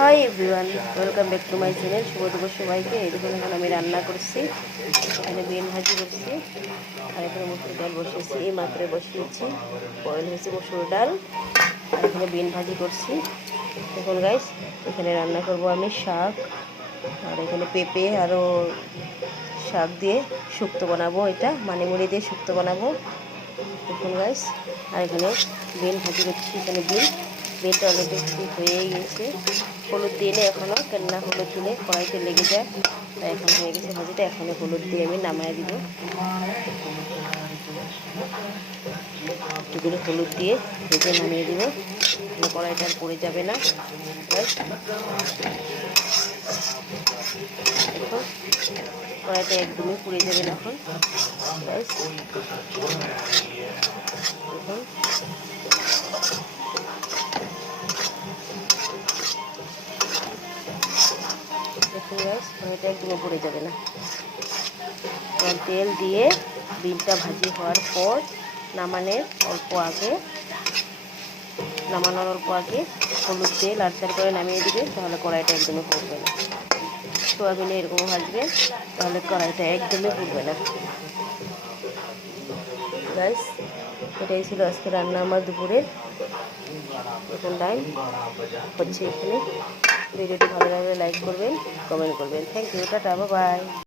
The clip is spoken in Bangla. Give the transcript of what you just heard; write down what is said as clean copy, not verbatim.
High everyone, welcome back to my channel. শুভ দুপুর সবাইকে। এই দেখুন এখন আমি রান্না করছি, এখানে বেন ভাজি করছি আর এখানে মসুর ডাল বসিয়েছি। এই মাত্র বসিয়েছি, বয়েল হয়েছে মসুর ডাল আর এখানে বেন ভাজি করছি। দেখুন গাইস, এখানে রান্না করব আমি শাক আর এখানে পেঁপে আরও শাক দিয়ে শুক্তো বানাবো, এটা মানিমুড়ি দিয়ে শুক্তো বানাবো। দেখুন গাইস, আর এখানে বেন ভাজি করছি। এখানে বেনটা অলরেডি হয়ে গেছে, হলুদ দিয়ে নেই এখনও, কেননা হলুদ দিলে কড়াইতে লেগে যায়, তাই এখন হয়ে গেছে ভাজিটা। এখন হলুদ দিয়ে আমি নামায় দিব, একটু করে হলুদ দিয়ে ভেজে নামিয়ে দিব, কড়াইটা আর পড়ে যাবে না। দেখুন কড়াইটা একদমই পুড়ে যাবে না এখন। দেখুন দেখুন গাইস, কড়াইটা একদমই পুড়ে যাবে না। তেল দিয়ে বিনটা ভাজি হওয়ার পর নামানোর অল্প আগে হলুদ দিয়ে লাড়চাড় করে নামিয়ে দিবে, তাহলে কড়াইটা একদমই পুড়বে না। সোয়াবিনে এরকম ভাজবে, তাহলে কড়াইটা একদমই পুড়বে না। গাইস, এটাই ছিল আজকে রান্না আমার দুপুরের। এখন টাইম হচ্ছে এখানে। ভিডিওটি ভালো লাগলে লাইক করবেন, কমেন্ট করবেন। Thank you, tata, bye by.